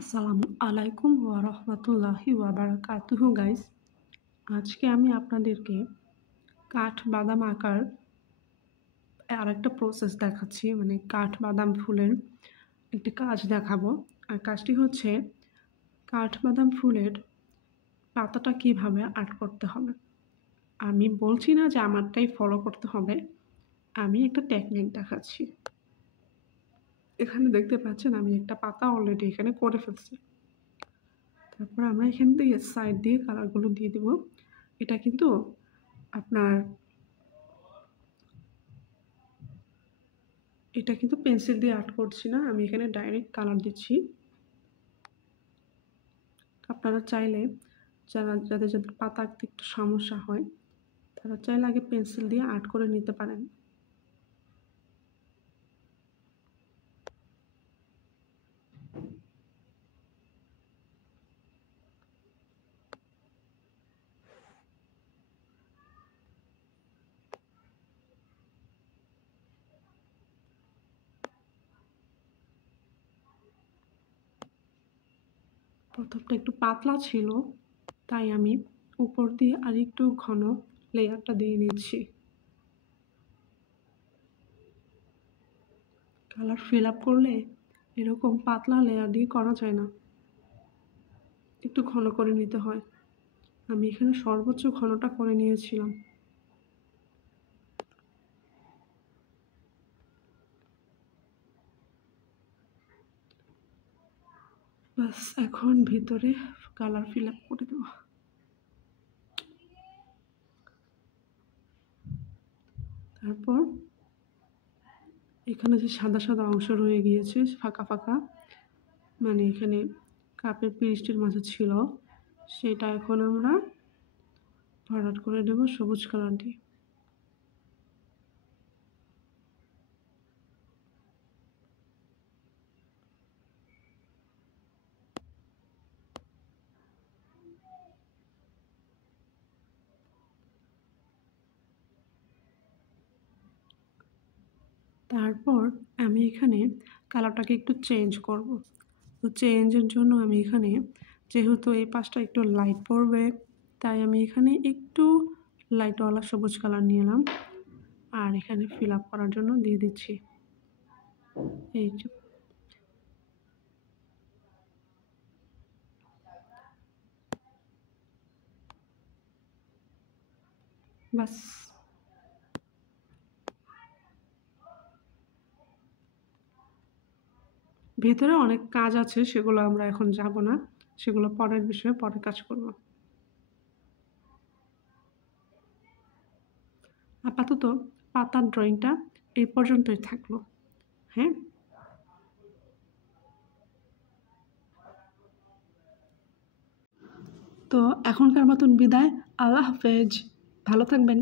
আসসালামু আলাইকুম ওয়া রাহমাতুল্লাহি ওয়া বারাকাতুহু গাইস। আজকে আমি আপনাদেরকে কাঠবাদাম আঁকার আরেকটা প্রসেস দেখাচ্ছি। মানে কাঠবাদাম ফুলের একটি কাজ দেখাবো। আর কাজটি হচ্ছে কাঠবাদাম ফুলের পাতাটা কিভাবে আর্ট করতে হবে। আমি বলছি না যে আমারটাই ফলো করতে হবে। আমি একটা টেকনিক দেখাচ্ছি। এখানে দেখতে পাচ্ছেন আমি একটা পাতা অলরেডি এখানে করে ফেলছি। তারপর আমরা এখান থেকে সাইড দিয়ে কালারগুলো দিয়ে দেব। এটা কিন্তু আপনার পেন্সিল দিয়ে আর্ট করছি না, আমি এখানে ডাইরেক্ট কালার দিচ্ছি। আপনারা চাইলে যাদের পাতা আঁকতে একটু সমস্যা হয় তারা চাইলে আগে পেন্সিল দিয়ে আর্ট করে নিতে পারেন। প্রথমটা একটু পাতলা ছিল, তাই আমি উপর দিয়ে আরেকটু ঘন লেয়ারটা দিয়ে নিচ্ছি। কালার ফিল আপ করলে এরকম পাতলা লেয়ার দিয়ে করা যায় না, একটু ঘন করে নিতে হয়। আমি এখানে সর্বোচ্চ ঘনটা করে নিয়েছিলাম। বাস এখন ভিতরে কালার ফিল আপ করে দেব। তারপর এখানে যে সাদা সাদা অংশ রয়ে গিয়েছে ফাঁকা ফাঁকা, মানে এখানে কাপের পিরিচটির মাঝে ছিল, সেটা এখন আমরা ভরাট করে দেব সবুজ কালার দিয়ে। তারপর আমি এখানে কালারটাকে একটু চেঞ্জ করব। তো চেঞ্জের জন্য আমি এখানে, যেহেতু এই পাশটা একটু লাইট পড়বে, তাই আমি এখানে একটু লাইটওয়ালা সবুজ কালার নিলাম আর এখানে ফিল আপ করার জন্য দিয়ে দিচ্ছি। এই যে বাস। ভেতরে অনেক কাজ আছে, সেগুলো আমরা এখন যাব না, সেগুলো পরের বিষয়ে পরে কাজ করব। আপাতত পাতার ড্রয়িংটা এই পর্যন্তই থাকলো। হ্যাঁ, তো এখনকার মতন বিদায়। আল্লাহ হাফেজ, ভালো থাকবেন।